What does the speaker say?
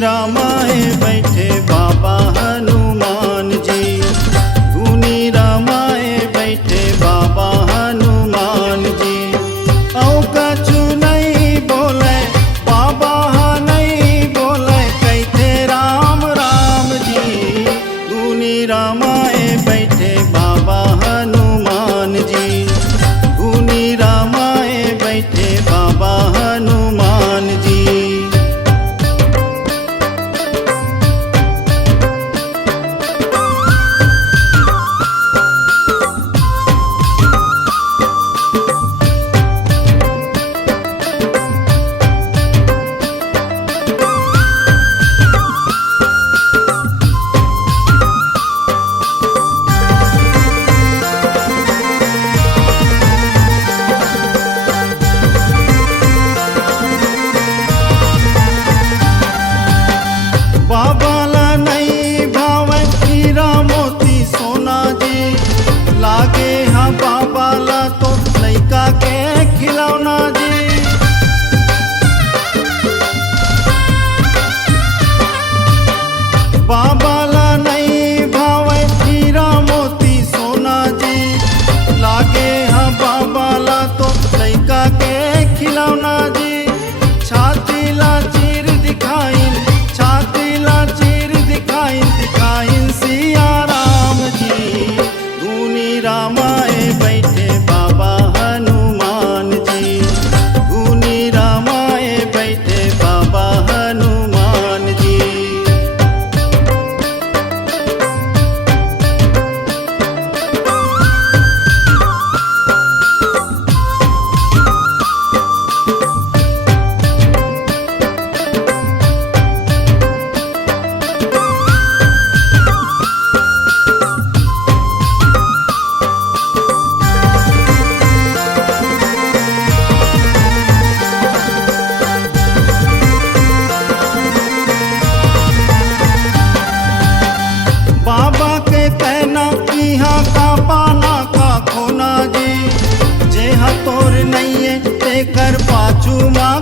रामाए बैठे बाबा हनुमान जी। गुनी रामाए बैठे बाबा हनुमान जी। औ कछु नहीं बोले बाबा नहीं बोले कहते राम राम जी। गुनी रामाए बैठे बाबा हनुमान जी। गुनी रामाए बैठे बाबा हनुमान जी। बाबाला नहीं भावे हीरा मोती सोना जी। लागे हाँ बाबाला तो लइका के खिलौना जी। बाबाला नहीं भावे हीरा मोती सोना जी। लागे हाँ बाबाला तो लइका के खिलौना जी। छातीला चीर दिखाइन छातीला चीर दिखाइन दिखाइन सिया राम जी। गुनी रामाए बैठे बाबा हनुमान जी। गुनी रामाए बैठे बाबा हनुमान जी। बाबा के कहना यहाँ का पाना का खोना जी। जे तोर नहीं है ते कर पाछू माँ